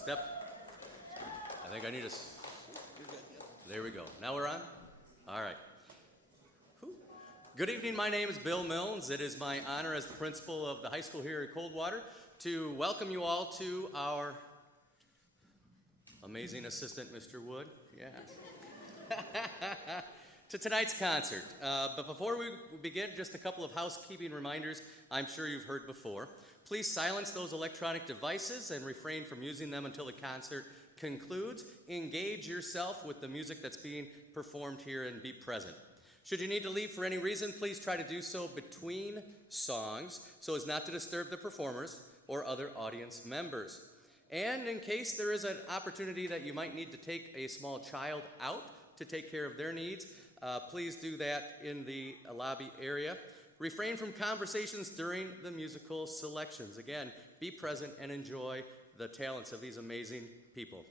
step. I think I need a. There we go. Now we're on? All right. Good evening. My name is Bill Milnes. It is my honor as the principal of the high school here at Coldwater to welcome you all to our amazing assistant, Mr. Wood. Yes. To tonight's concert. But before we begin, just a couple of housekeeping reminders I'm sure you've heard before. Please silence those electronic devices and refrain from using them until the concert concludes. Engage yourself with the music that's being performed here and be present. Should you need to leave for any reason, please try to do so between songs so as not to disturb the performers or other audience members. And in case there is an opportunity that you might need to take a small child out to take care of their needs, please do that in the lobby area. Refrain from conversations during the musical selections. Again, be present and enjoy the talents of these amazing people.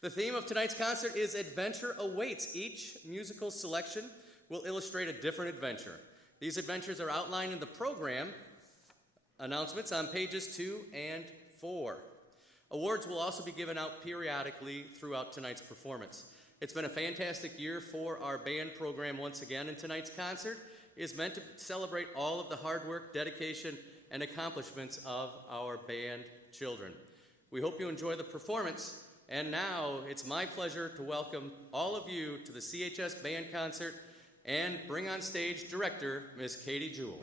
The theme of tonight's concert is Adventure Awaits. Each musical selection will illustrate a different adventure. These adventures are outlined in the program announcements on pages 2 and 4. Awards will also be given out periodically throughout tonight's performance. It's been a fantastic year for our band program once again, and tonight's concert is meant to celebrate all of the hard work, dedication, and accomplishments of our band children. We hope you enjoy the performance, and now it's my pleasure to welcome all of you to the CHS band concert and bring on stage director, Miss Katie Jewell.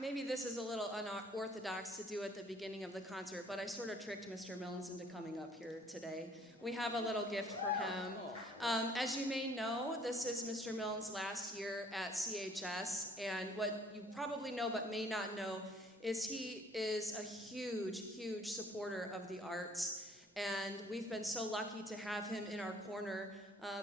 Maybe this is a little unorthodox to do at the beginning of the concert, but I sort of tricked Mr. Milnes into coming up here today. We have a little gift for him. As you may know, this is Mr. Milnes' last year at CHS, and what you probably know but may not know is he is a huge, huge supporter of the arts, and we've been so lucky to have him in our corner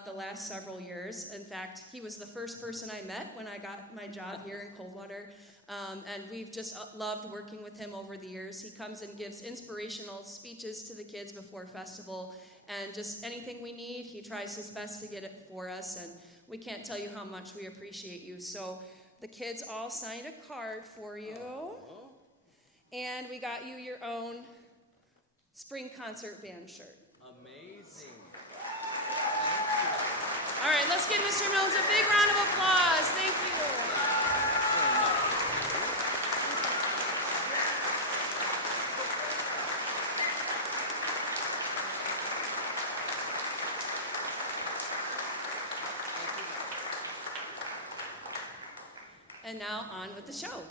the last several years. In fact, he was the first person I met when I got my job here in Coldwater. And we've just loved working with him over the years. He comes and gives inspirational speeches to the kids before festival, and just anything we need, he tries his best to get it for us, and we can't tell you how much we appreciate you. So the kids all signed a card for you, and we got you your own spring concert band shirt. Amazing. All right, let's give Mr. Milnes a big round of applause. Thank you. And now on with the show.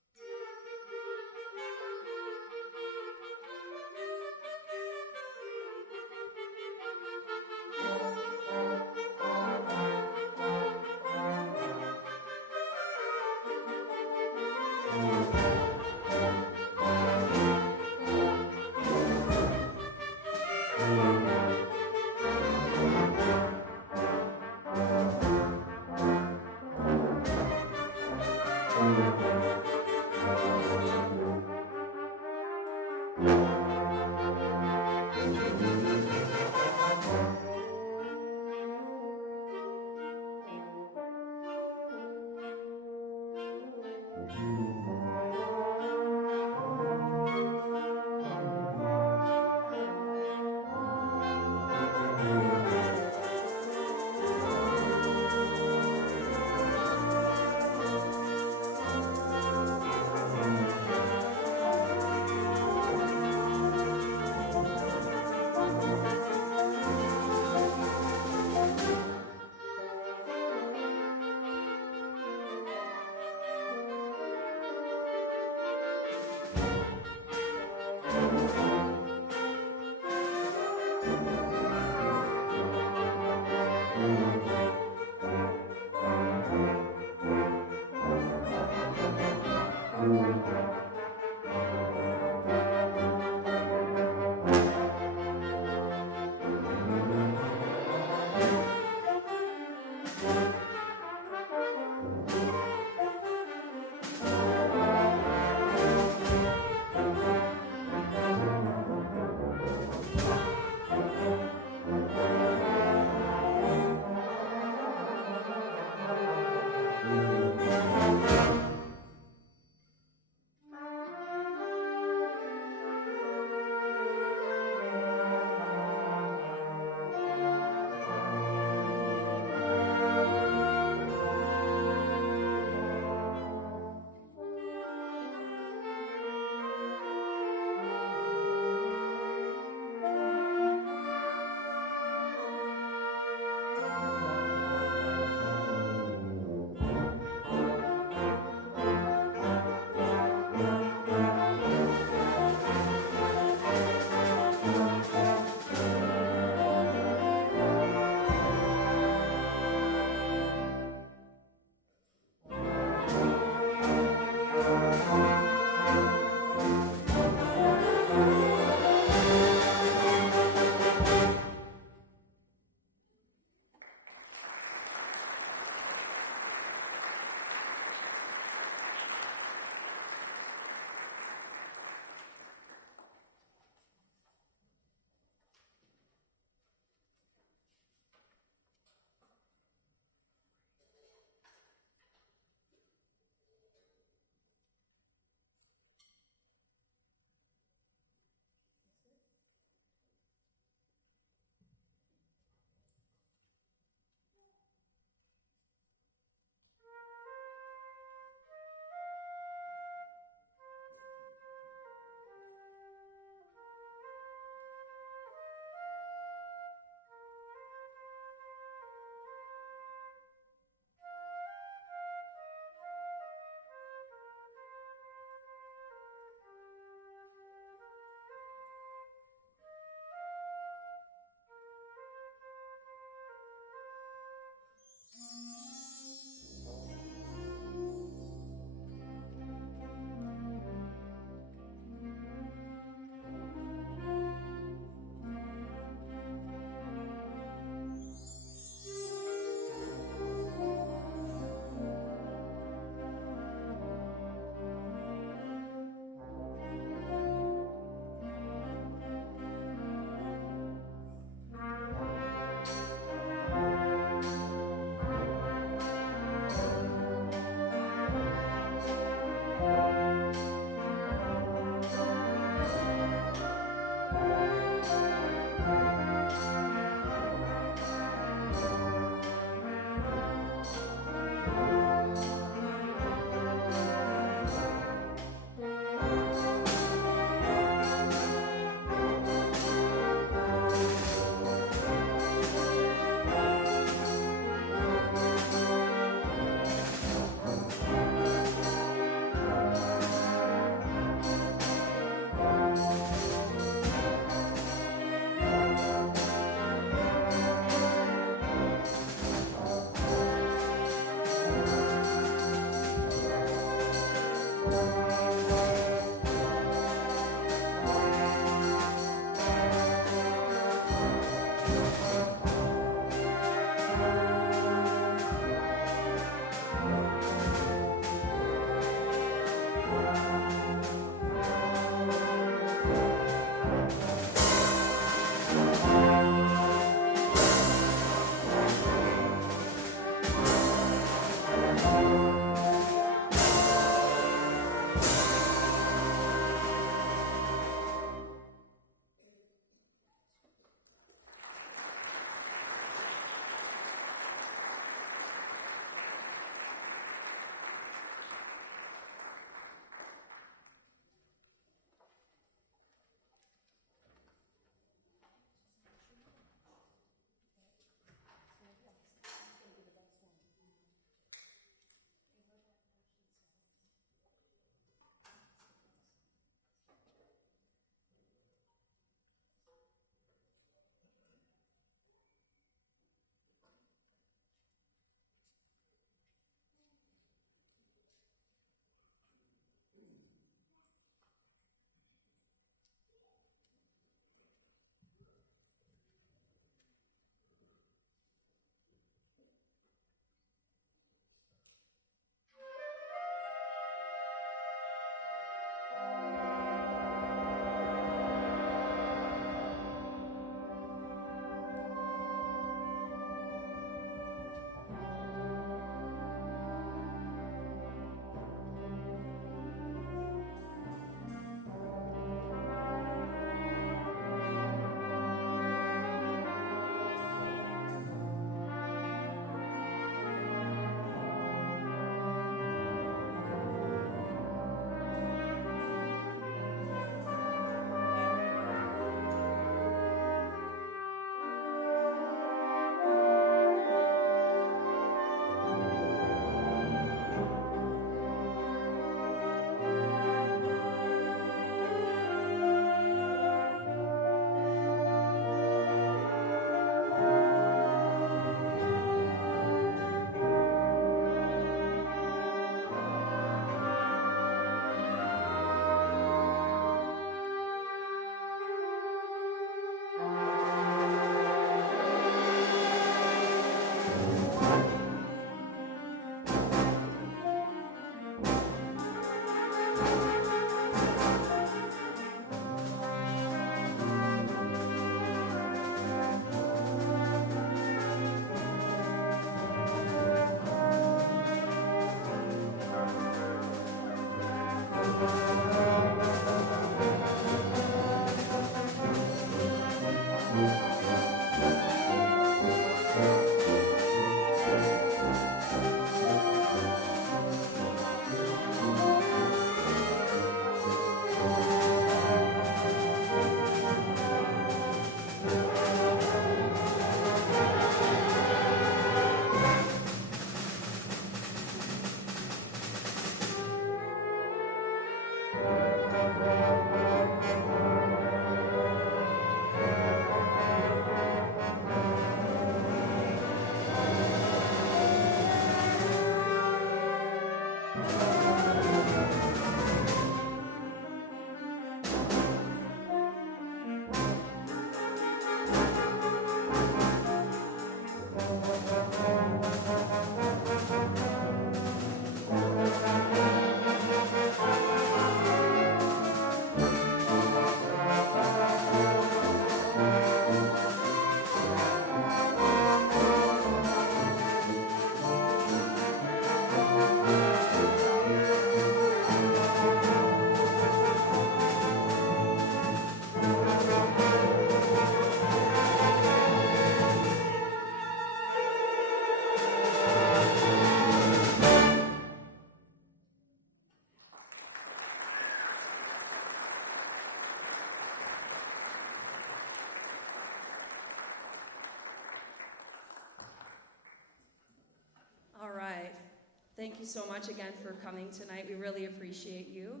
Thank you so much again for coming tonight. We really appreciate you.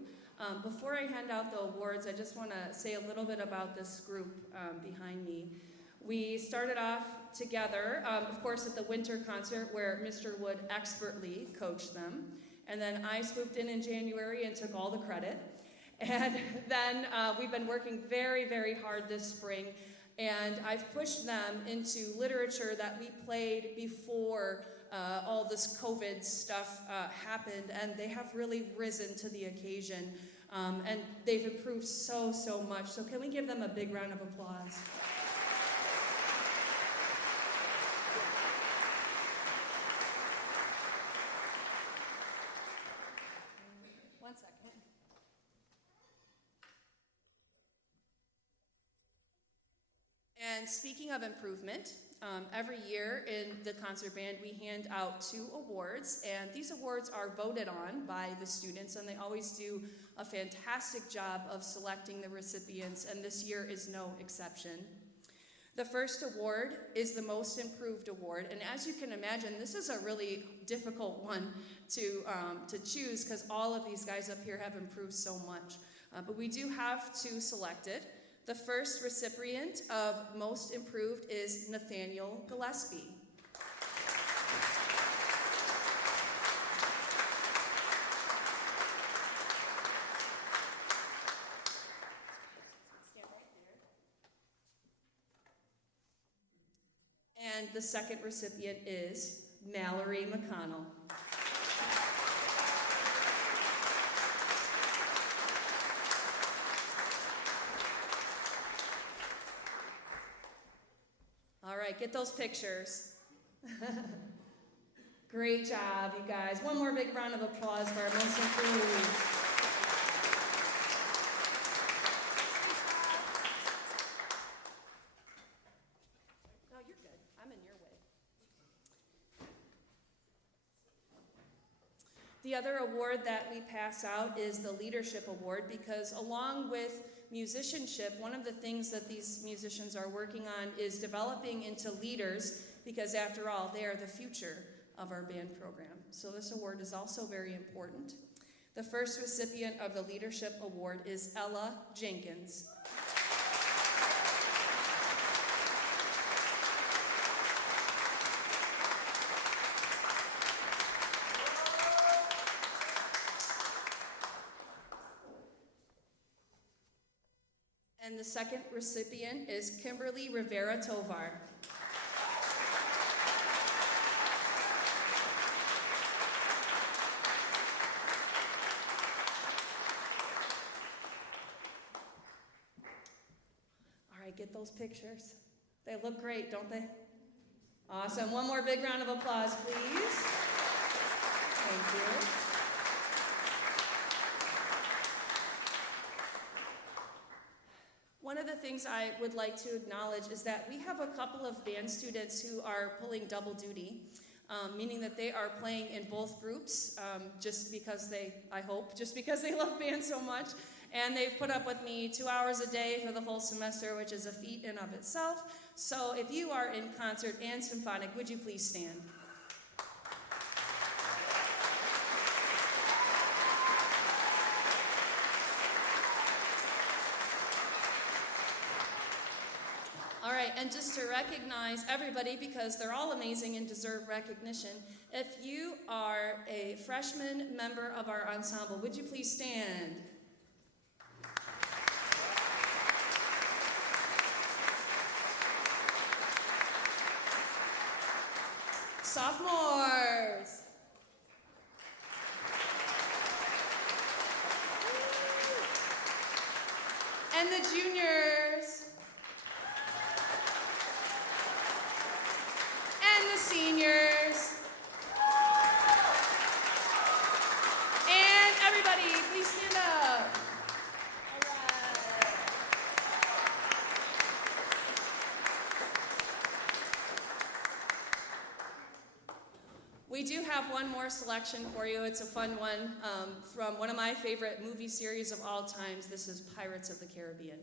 Before I hand out the awards, I just want to say a little bit about this group behind me. We started off together, of course, at the winter concert where Mr. Wood expertly coached them. And then I swooped in January and took all the credit. And then we've been working very, very hard this spring. And I've pushed them into literature that we played before all this COVID stuff happened, and they have really risen to the occasion, and they've improved so much. So can we give them a big round of applause? One second. And speaking of improvement, every year in the concert band we hand out 2 awards, and these awards are voted on by the students, and they always do a fantastic job of selecting the recipients, and this year is no exception. The first award is the Most Improved Award, and as you can imagine, this is a really difficult one to choose because all of these guys up here have improved so much. But we do have 2 selected. The first recipient of Most Improved is Nathaniel Gillespie. And the second recipient is Mallory McConnell. All right, get those pictures. Great job, you guys. One more big round of applause for our most improved. No, you're good. I'm in your way. The other award that we pass out is the Leadership Award, because along with musicianship, one of the things that these musicians are working on is developing into leaders, because after all, they are the future of our band program. So this award is also very important. The first recipient of the Leadership Award is Ella Jenkins. And the second recipient is Kimberly Rivera Tovar. All right, get those pictures. They look great, don't they? Awesome. One more big round of applause, please. Thank you. One of the things I would like to acknowledge is that we have a couple of band students who are pulling double duty, meaning that they are playing in both groups just because they love band so much. And they've put up with me 2 hours a day for the whole semester, which is a feat in of itself. So if you are in concert and symphonic, would you please stand? All right, and just to recognize everybody, because they're all amazing and deserve recognition, if you are a freshman member of our ensemble, would you please stand? Sophomores. And the juniors. And the seniors. And everybody, please stand up. All right. We do have one more selection for you. It's a fun one from one of my favorite movie series of all times. This is Pirates of the Caribbean.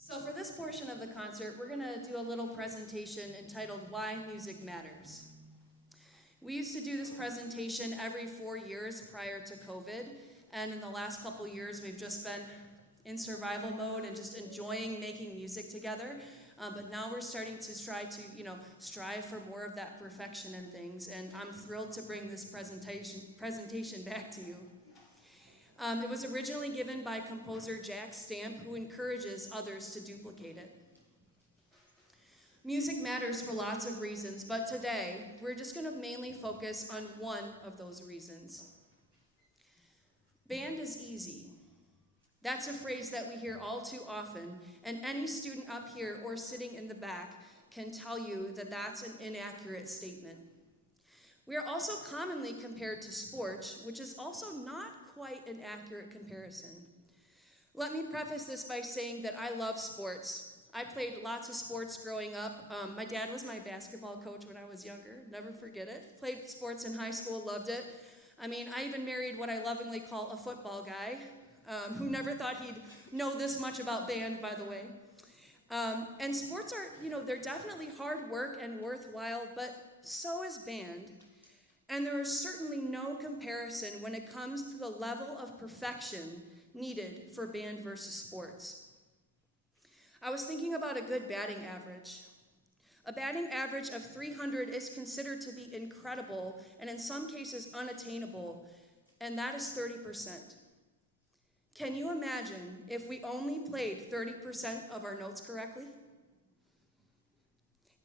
So for this portion of the concert, we're going to do a little presentation entitled Why Music Matters. We used to do this presentation every 4 years prior to COVID, and in the last couple years we've just been in survival mode and just enjoying making music together. But now we're starting to strive for more of that perfection and things, and I'm thrilled to bring this presentation back to you. It was originally given by composer Jack Stamp, who encourages others to duplicate it. Music matters for lots of reasons, but today we're just going to mainly focus on one of those reasons. Band is easy. That's a phrase that we hear all too often, and any student up here or sitting in the back can tell you that that's an inaccurate statement. We are also commonly compared to sports, which is also not quite an accurate comparison. Let me preface this by saying that I love sports. I played lots of sports growing up. My dad was my basketball coach when I was younger, never forget it. Played sports in high school, loved it. I even married what I lovingly call a football guy, who never thought he'd know this much about band, by the way. And sports are, they're definitely hard work and worthwhile, but so is band. And there is certainly no comparison when it comes to the level of perfection needed for band versus sports. I was thinking about a good batting average. A batting average of 300 is considered to be incredible and in some cases unattainable, and that is 30%. Can you imagine if we only played 30% of our notes correctly?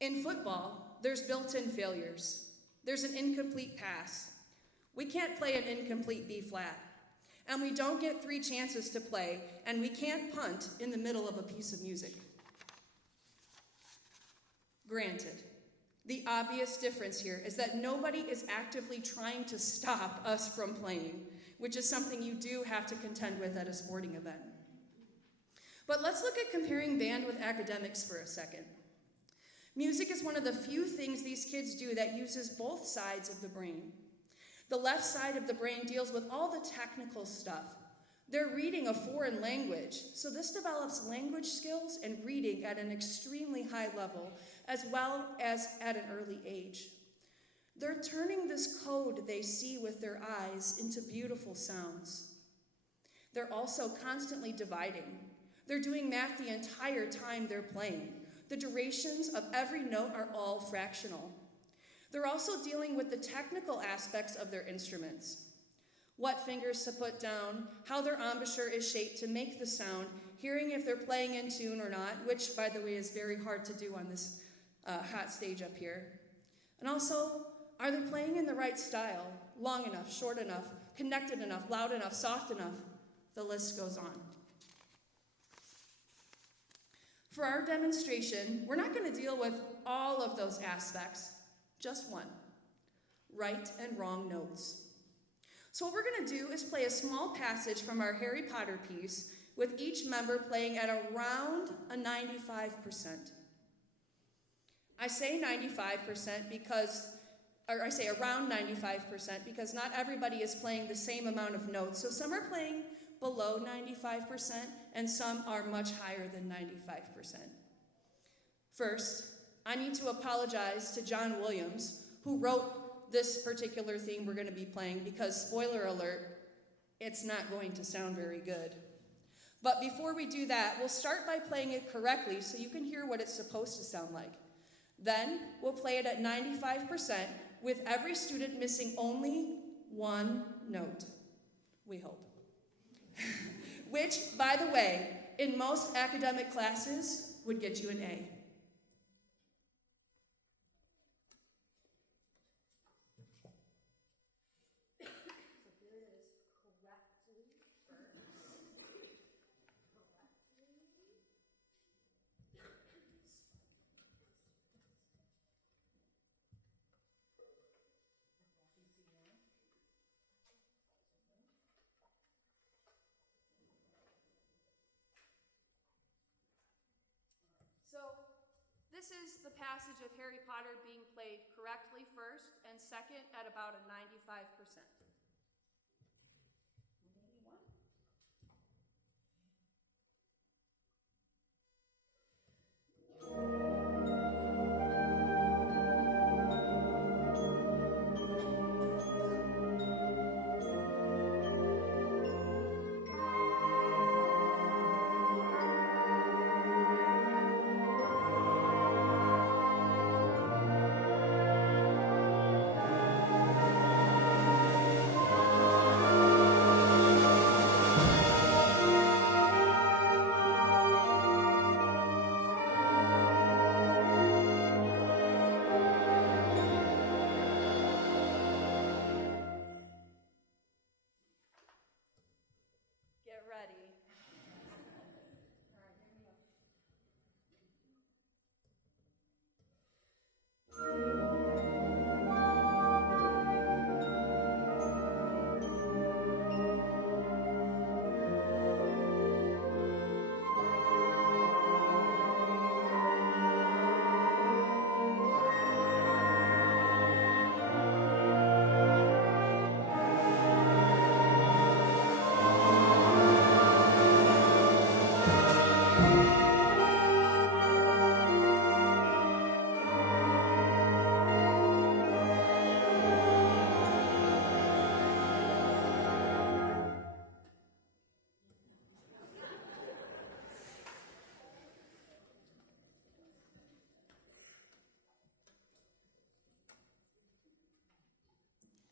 In football, there's built-in failures. There's an incomplete pass. We can't play an incomplete B flat. And we don't get 3 chances to play, and we can't punt in the middle of a piece of music. Granted, the obvious difference here is that nobody is actively trying to stop us from playing, which is something you do have to contend with at a sporting event. But let's look at comparing band with academics for a second. Music is one of the few things these kids do that uses both sides of the brain. The left side of the brain deals with all the technical stuff. They're reading a foreign language, so this develops language skills and reading at an extremely high level, as well as at an early age. They're turning this code they see with their eyes into beautiful sounds. They're also constantly dividing. They're doing math the entire time they're playing. The durations of every note are all fractional. They're also dealing with the technical aspects of their instruments. What fingers to put down, how their embouchure is shaped to make the sound, hearing if they're playing in tune or not, which, by the way, is very hard to do on this hot stage up here. And also, are they playing in the right style? Long enough, short enough, connected enough, loud enough, soft enough? The list goes on. For our demonstration, we're not going to deal with all of those aspects, just one: right and wrong notes. So what we're going to do is play a small passage from our Harry Potter piece, with each member playing at around a 95%. I say 95% because, or I say around 95% because not everybody is playing the same amount of notes. So some are playing below 95% and some are much higher than 95%. First, I need to apologize to John Williams, who wrote this particular theme we're going to be playing, because spoiler alert, it's not going to sound very good. But before we do that, we'll start by playing it correctly so you can hear what it's supposed to sound like. Then we'll play it at 95% with every student missing only one note, we hope. Which, by the way, in most academic classes would get you an A. So this is the passage of Harry Potter being played correctly first, and second at about a 95%. Get ready. All right, here we go.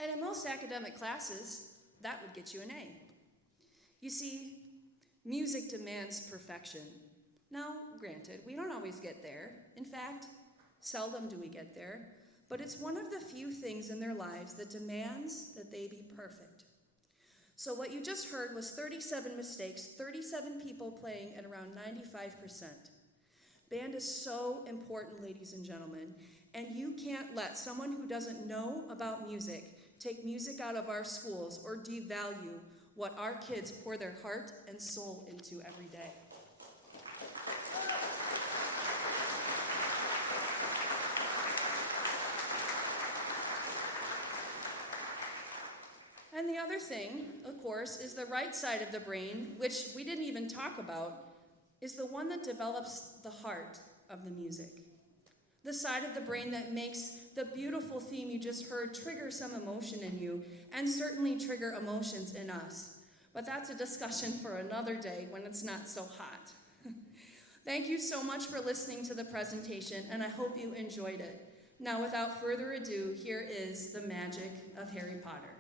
And in most academic classes, that would get you an A. You see, music demands perfection. Now, granted, we don't always get there. In fact, seldom do we get there. But it's one of the few things in their lives that demands that they be perfect. So what you just heard was 37 mistakes, 37 people playing at around 95%. Band is so important, ladies and gentlemen, and you can't let someone who doesn't know about music take music out of our schools or devalue what our kids pour their heart and soul into every day. And the other thing, of course, is the right side of the brain, which we didn't even talk about, is the one that develops the heart of the music. The side of the brain that makes the beautiful theme you just heard trigger some emotion in you, and certainly trigger emotions in us. But that's a discussion for another day when it's not so hot. Thank you so much for listening to the presentation, and I hope you enjoyed it. Now, without further ado, here is the magic of Harry Potter.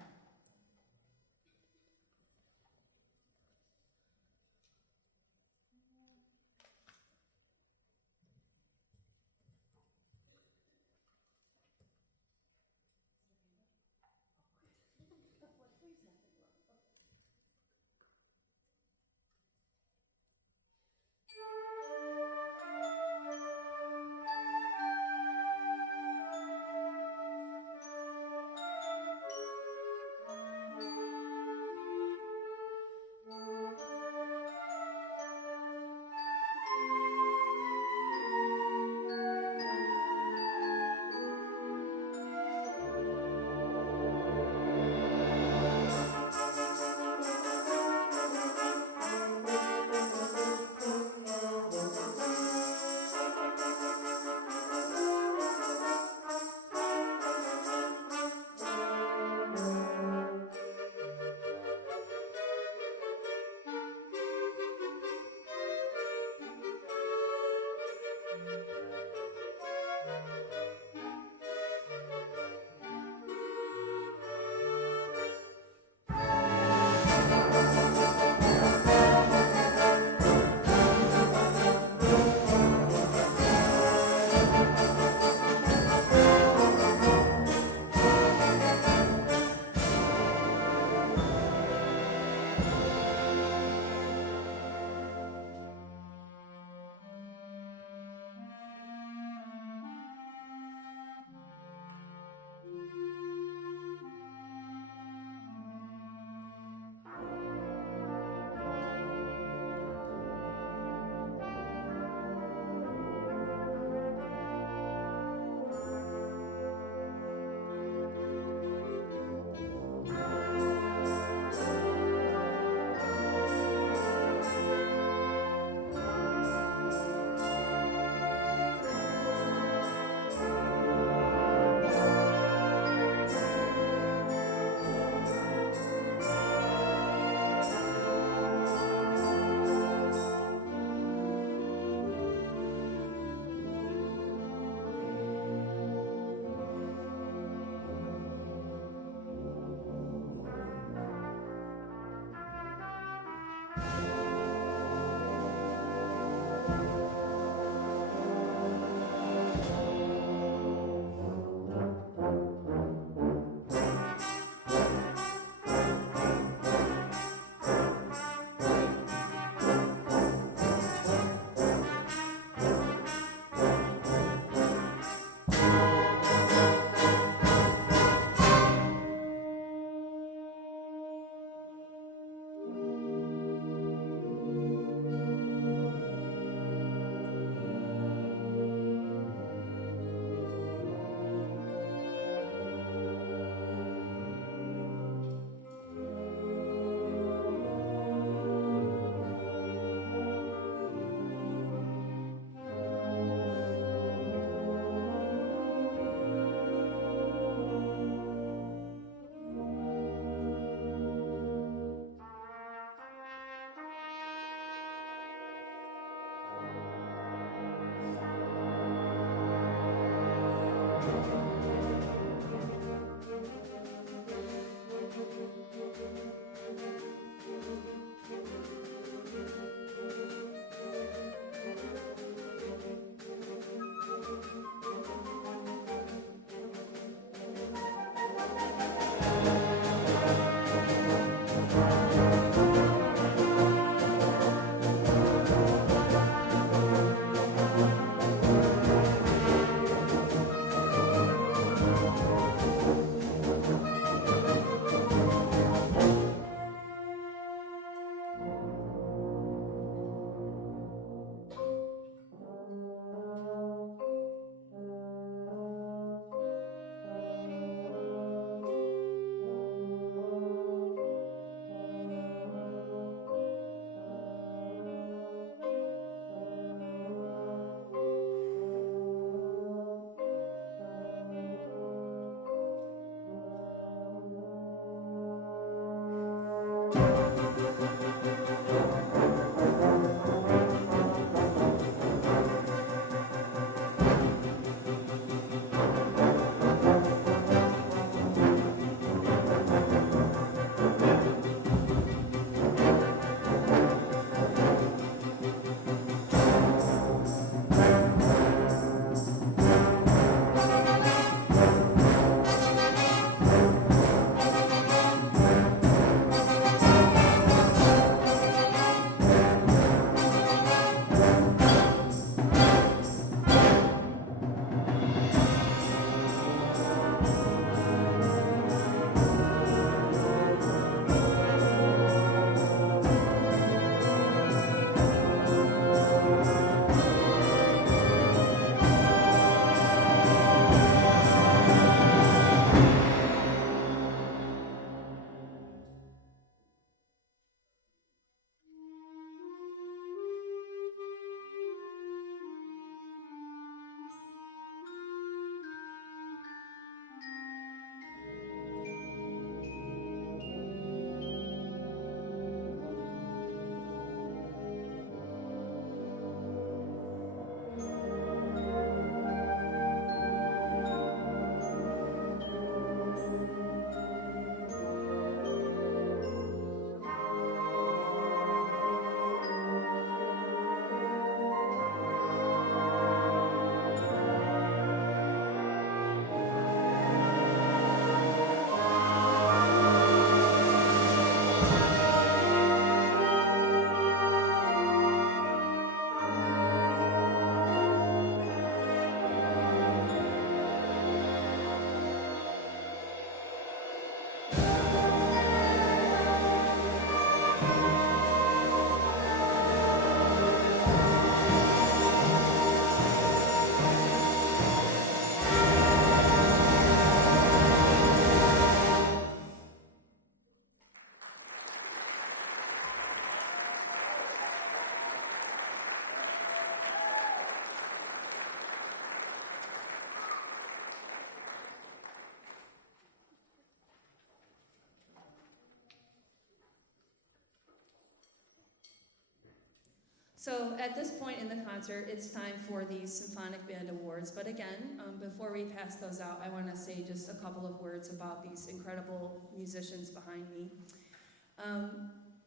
So at this point in the concert, it's time for the Symphonic Band Awards. But again, before we pass those out, I want to say just a couple of words about these incredible musicians behind me.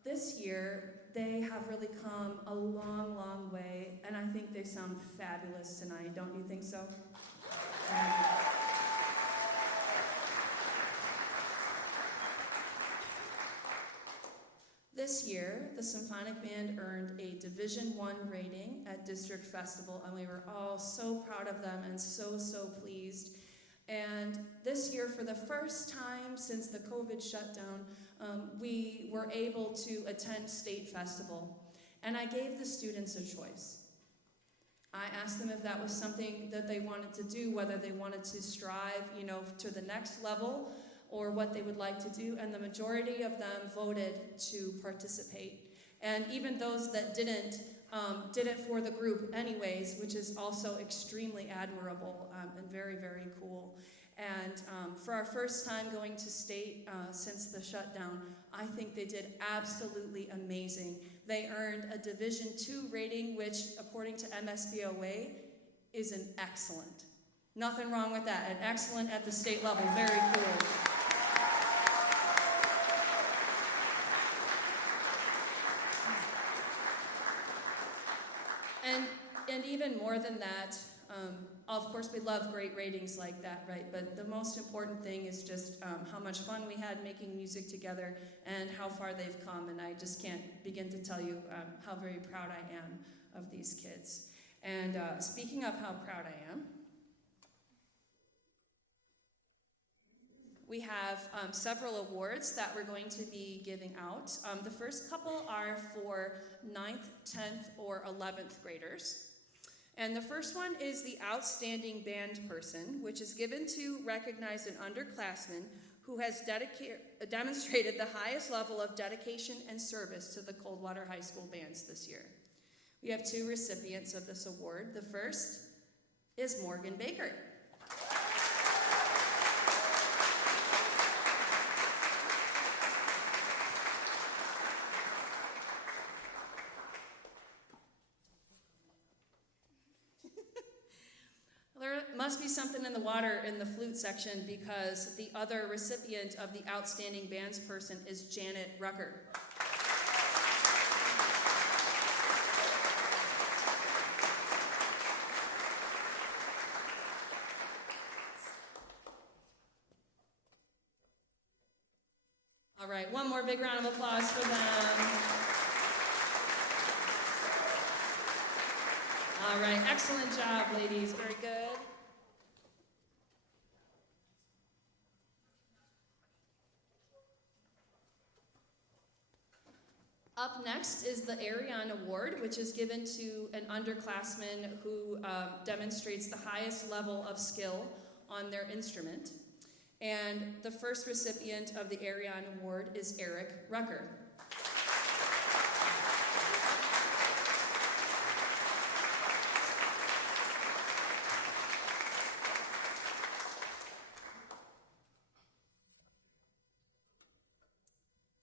This year, they have really come a long, long way, and I think they sound fabulous tonight. Don't you think so? This year, the Symphonic Band earned a Division I rating at District Festival, and we were all so proud of them and so, so pleased. And this year, for the first time since the COVID shutdown, we were able to attend State Festival. And I gave the students a choice. I asked them if that was something that they wanted to do, whether they wanted to strive, to the next level, or what they would like to do, and the majority of them voted to participate. And even those that didn't, did it for the group anyways, which is also extremely admirable and very, very cool. And for our first time going to state since the shutdown, I think they did absolutely amazing. They earned a Division II rating, which according to MSBOA is an excellent. Nothing wrong with that, an excellent at the state level, very cool. And even more than that, of course we love great ratings like that, right? But the most important thing is just how much fun we had making music together and how far they've come. And I just can't begin to tell you how very proud I am of these kids. And speaking of how proud I am, we have several awards that we're going to be giving out. The first couple are for 9th, 10th, or 11th graders. And the first one is the Outstanding Band Person, which is given to recognize an underclassman who has demonstrated the highest level of dedication and service to the Coldwater High School bands this year. We have 2 recipients of this award. The first is Morgan Baker. Must be something in the water in the flute section, because the other recipient of the Outstanding Bands Person is Janet Rucker. All right, one more big round of applause for them. All right, excellent job, ladies, very good. Up next is the Arion Award, which is given to an underclassman who demonstrates the highest level of skill on their instrument. And the first recipient of the Arion Award is Eric Rucker.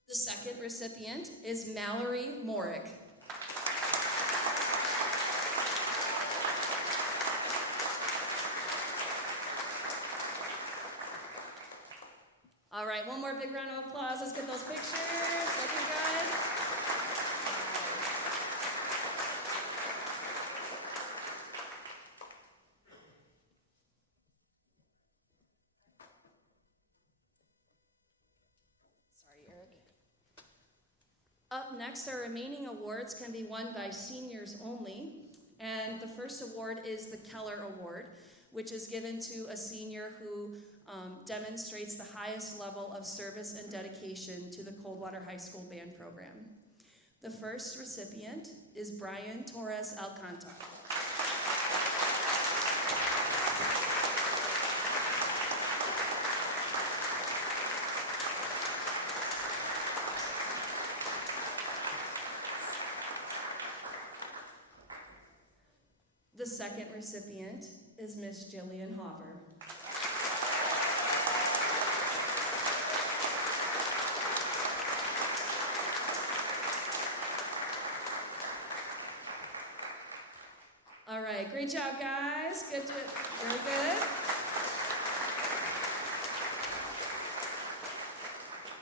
The second recipient is Mallory Morick. All right, one more big round of applause. Let's get those pictures. Looking good. Up next, our remaining awards can be won by seniors only, and the first award is the Keller Award, which is given to a senior who demonstrates the highest level of service and dedication to the Coldwater High School band program. The first recipient is Brian Torres Alcantara. The second recipient is Miss Jillian Hoffer. Great job, guys. Very good.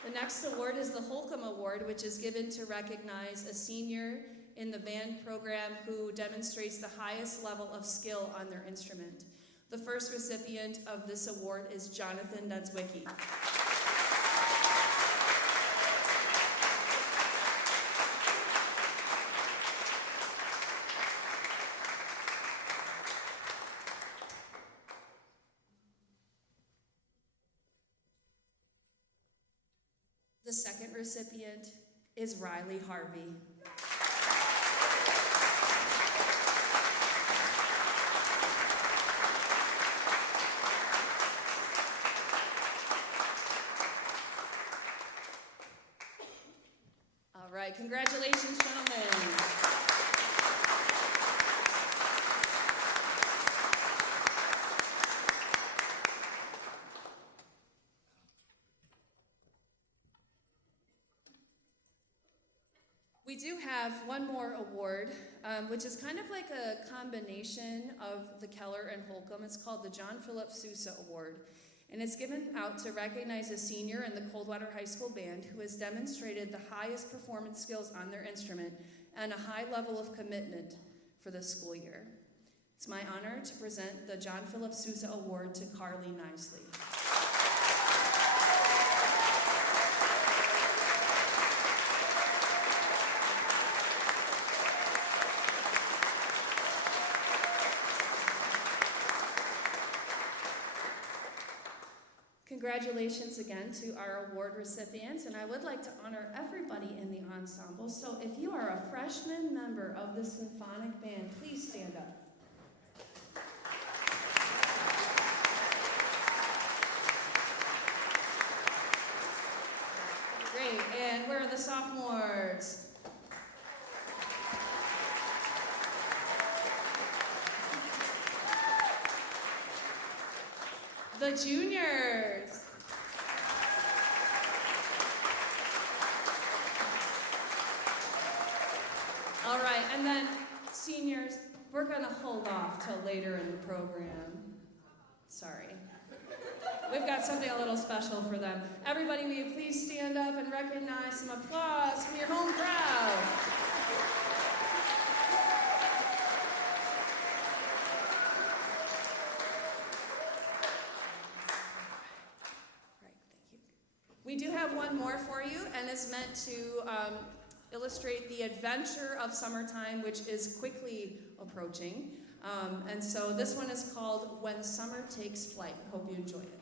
The next award is the Holcomb Award, which is given to recognize a senior in the band program who demonstrates the highest level of skill on their instrument. The first recipient of this award is Jonathan Dunswicki. The second recipient is Riley Harvey. All right, congratulations, gentlemen. We do have one more award, which is kind of like a combination of the Keller and Holcomb. It's called the John Philip Sousa Award, and it's given out to recognize a senior in the Coldwater High School Band who has demonstrated the highest performance skills on their instrument and a high level of commitment for the school year. It's my honor to present the John Philip Sousa Award to Carly Nisley. Congratulations again to our award recipients, and I would like to honor everybody in the ensemble. So if you are a freshman member of the symphonic band, please stand up. Great, and where are the sophomores? The juniors. All right, and then seniors, we're going to hold off till later in the program. Sorry. We've got something a little special for them. Everybody, will you please stand up and recognize some applause from your home crowd? We do have one more for you, and it's meant to illustrate the adventure of summertime, which is quickly approaching. And so this one is called When Summer Takes Flight. Hope you enjoy it.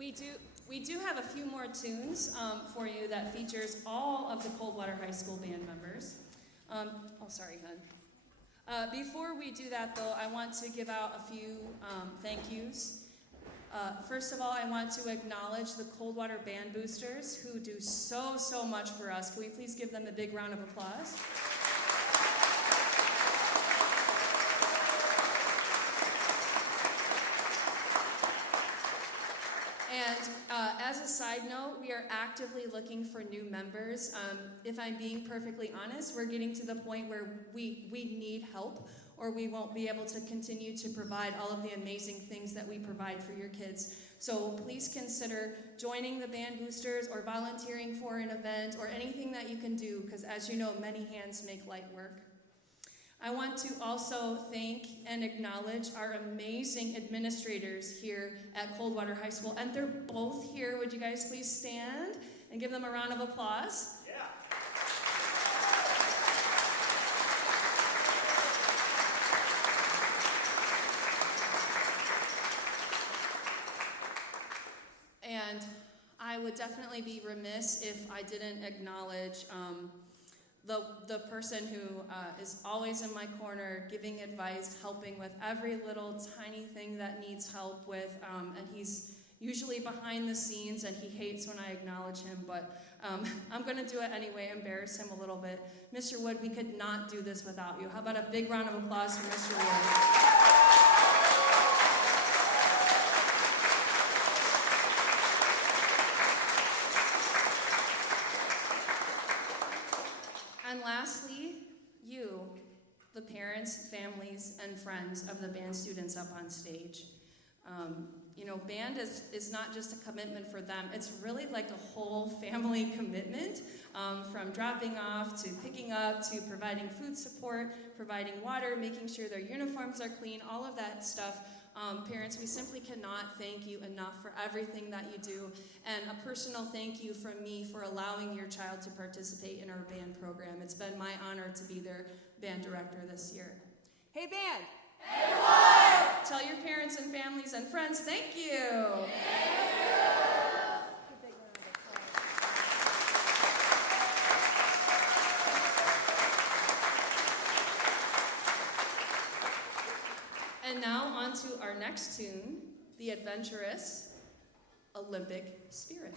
We do have a few more tunes for you that features all of the Coldwater High School band members. Sorry, hon. Before we do that, though, I want to give out a few thank yous. First of all, I want to acknowledge the Coldwater Band Boosters who do so much for us. Can we please give them a big round of applause? And as a side note, we are actively looking for new members. If I'm being perfectly honest, we're getting to the point where we need help, or we won't be able to continue to provide all of the amazing things that we provide for your kids. So please consider joining the Band Boosters or volunteering for an event or anything that you can do, because as you know, many hands make light work. I want to also thank and acknowledge our amazing administrators here at Coldwater High School, and they're both here. Would you guys please stand and give them a round of applause? Yeah. And I would definitely be remiss if I didn't acknowledge the person who is always in my corner, giving advice, helping with every little tiny thing that needs help with, and he's usually behind the scenes, and he hates when I acknowledge him, but I'm going to do it anyway, embarrass him a little bit. Mr. Wood, we could not do this without you. How about a big round of applause for Mr. Wood? And lastly, you, the parents, families, and friends of the band students up on stage. Band is not just a commitment for them. It's really like a whole family commitment, from dropping off to picking up to providing food support, providing water, making sure their uniforms are clean, all of that stuff. Parents, we simply cannot thank you enough for everything that you do, and a personal thank you from me for allowing your child to participate in our band program. It's been my honor to be their band director this year. Hey band! Hey what? Tell your parents and families and friends, thank you! Thank you! And now on to our next tune, the adventurous Olympic Spirit.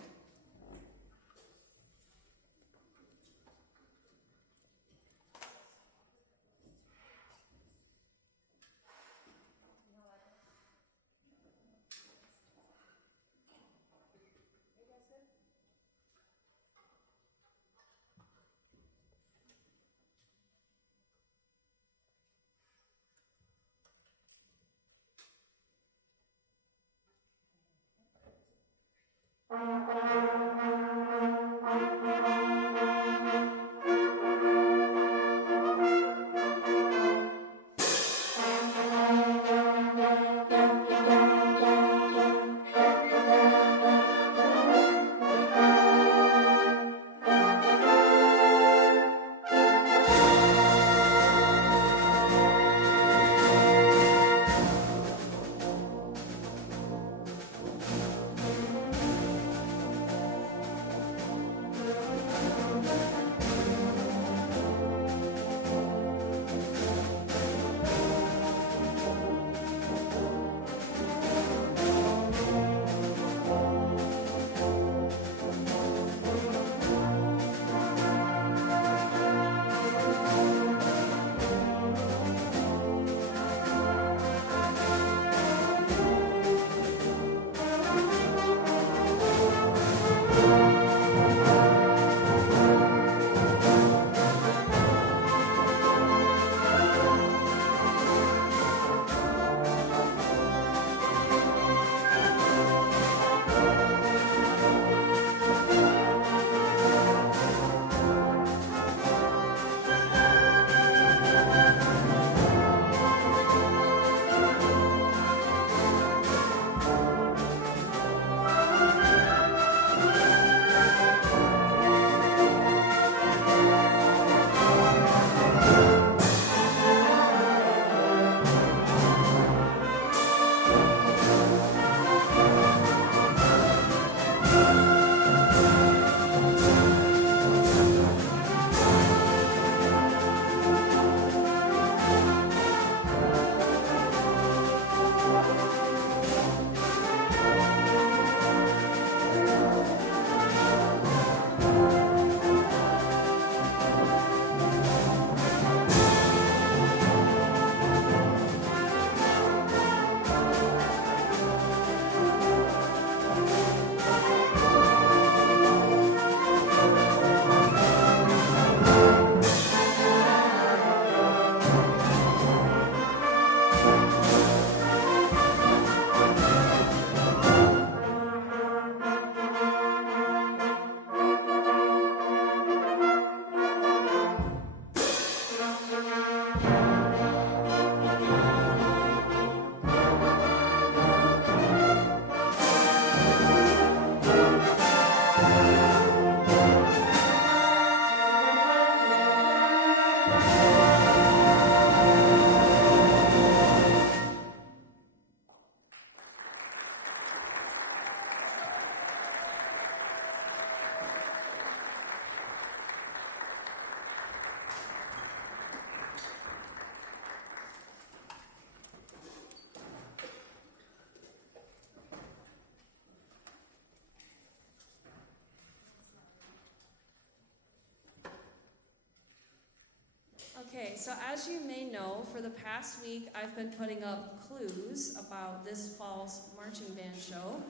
Okay, so as you may know, for the past week I've been putting up clues about this fall's marching band show.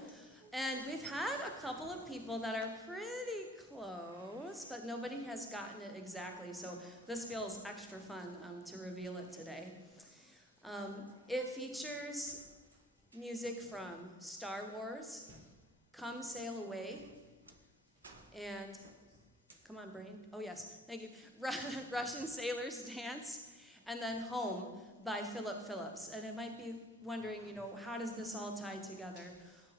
And we've had a couple of people that are pretty close, but nobody has gotten it exactly, so this feels extra fun to reveal it today. It features music from Star Wars, Come Sail Away, and, come on brain, oh yes, thank you, Russian Sailor's Dance, and then Home by Philip Phillips. And it might be wondering, how does this all tie together?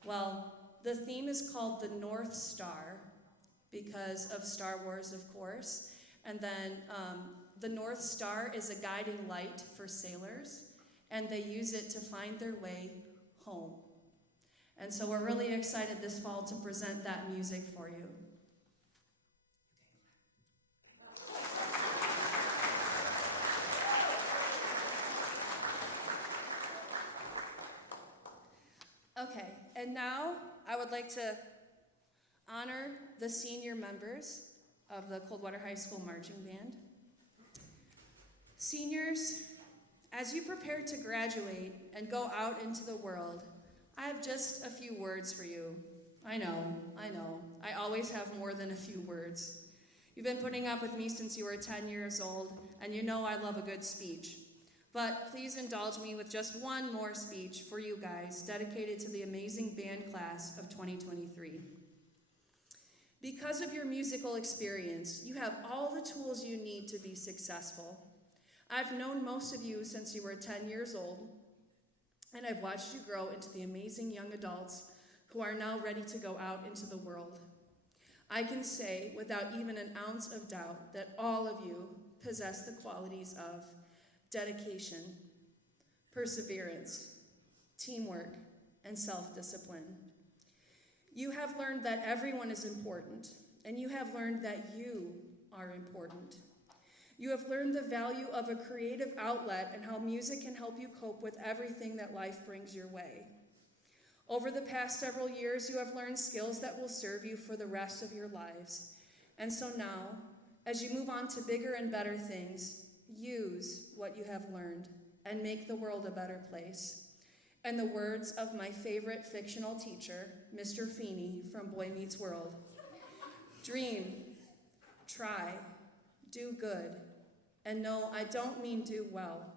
Well, the theme is called the North Star because of Star Wars, of course. And then the North Star is a guiding light for sailors, and they use it to find their way home. And so we're really excited this fall to present that music for you. Okay, and now I would like to honor the senior members of the Coldwater High School Marching Band. Seniors, as you prepare to graduate and go out into the world, I have just a few words for you. I know, I always have more than a few words. You've been putting up with me since you were 10 years old, and you know I love a good speech. But please indulge me with just one more speech for you guys, dedicated to the amazing band class of 2023. Because of your musical experience, you have all the tools you need to be successful. I've known most of you since you were 10 years old, and I've watched you grow into the amazing young adults who are now ready to go out into the world. I can say without even an ounce of doubt that all of you possess the qualities of dedication, perseverance, teamwork, and self-discipline. You have learned that everyone is important, and you have learned that you are important. You have learned the value of a creative outlet and how music can help you cope with everything that life brings your way. Over the past several years, you have learned skills that will serve you for the rest of your lives. And so now, as you move on to bigger and better things, use what you have learned and make the world a better place. In the words of my favorite fictional teacher, Mr. Feeney from Boy Meets World, dream, try, do good, and no, I don't mean do well.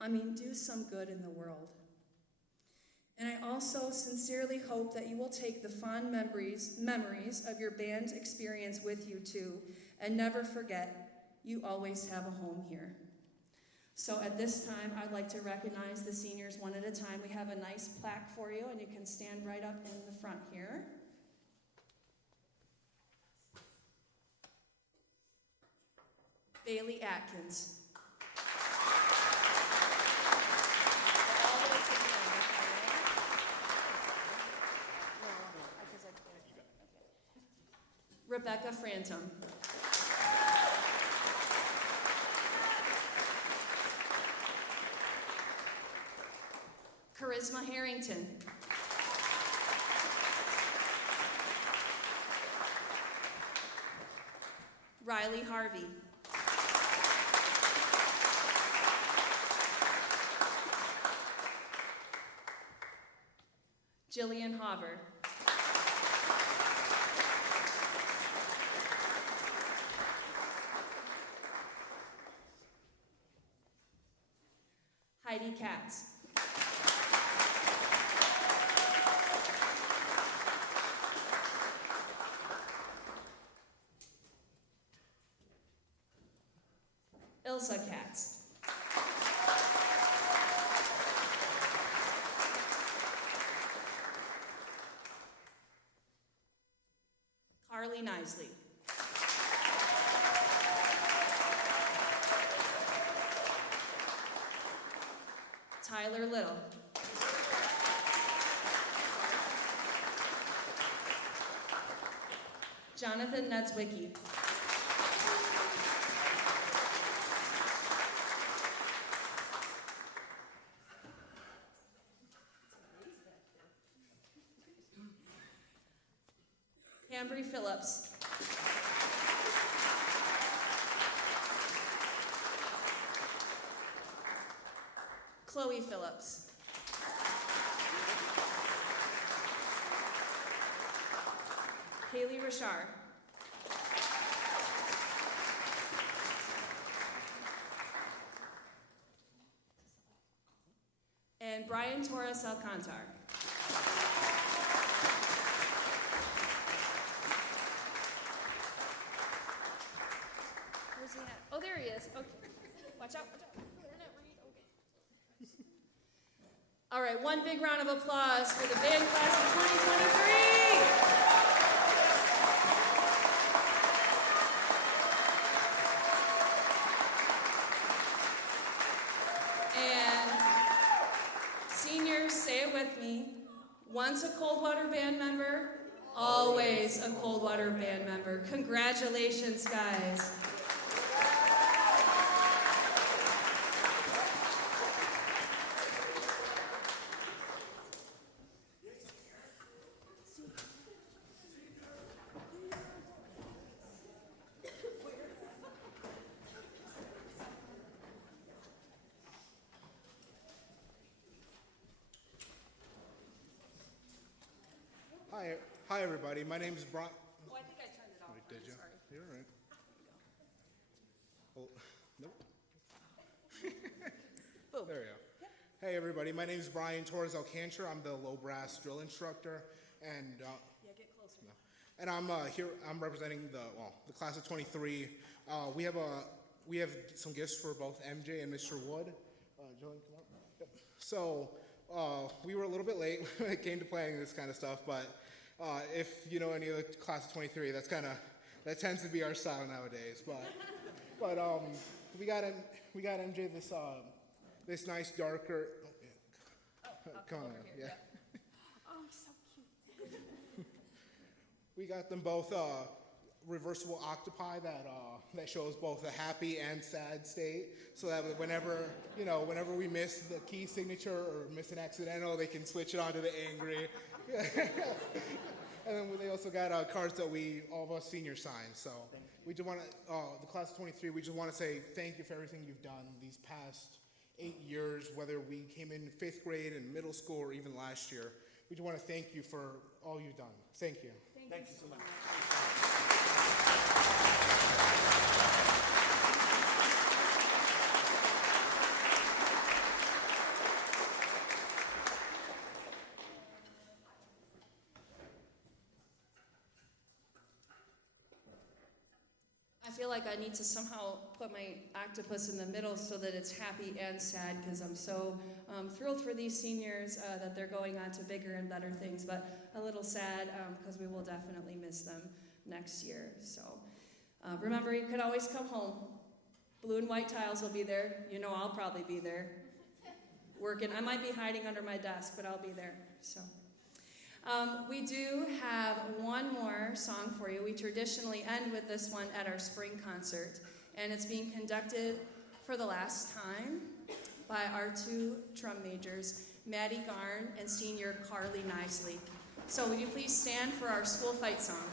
I mean do some good in the world. And I also sincerely hope that you will take the fond memories of your band experience with you too, and never forget you always have a home here. So at this time, I'd like to recognize the seniors one at a time. We have a nice plaque for you, and you can stand right up in the front here. Bailey Atkins. Rebecca Frantum. Charisma Harrington. Riley Harvey. Jillian Hauver. Heidi Katz. Ilsa Katz. Carly Nisley. Tyler Little. Jonathan Netswicki. Cambry Phillips. Chloe Phillips. Haley Rashar. And Brian Torres Alcantar. Where's he at? Oh, there he is. Okay. Watch out, watch out. Better not read. Okay. All right, one big round of applause for the band class of 2023. And seniors, say it with me. Once a Coldwater band member, always a Coldwater band member. Congratulations, guys. Hi everybody. My name is Brian. Oh, I think I turned it off. Did you? Sorry. You're all right. Oh, nope. Boom. There we go. Hey everybody. My name is Brian Torres Alcantar. I'm the low brass drill instructor, and Yeah, get closer. no. And I'm here. I'm representing the class of 23. We have some gifts for both MJ and Mr. Wood. Jillian, come up. Yep. So we were a little bit late when it came to playing this kind of stuff, but if you know any of the class of 23, that tends to be our style nowadays. But we got MJ this nice darker. Come on, yeah. Oh, so cute. We got them both reversible octopi that shows both a happy and sad state, so that whenever we miss the key signature or miss an accidental, they can switch it onto the angry. And then they also got cards that all of us seniors sign. So we just want to, the class of 23, we just want to say thank you for everything you've done these past 8 years, whether we came in 5th grade and middle school or even last year. We just want to thank you for all you've done. Thank you. Thank you so much. I feel like I need to somehow put my octopus in the middle so that it's happy and sad, because I'm so thrilled for these seniors that they're going on to bigger and better things, but a little sad because we will definitely miss them next year. So remember, you could always come home. Blue and white tiles will be there. You know I'll probably be there working. I might be hiding under my desk, but I'll be there. So. We do have one more song for you. We traditionally end with this one at our spring concert, and it's being conducted for the last time by our 2 drum majors, Maddie Garn and senior Carly Nisley. So would you please stand for our school fight song?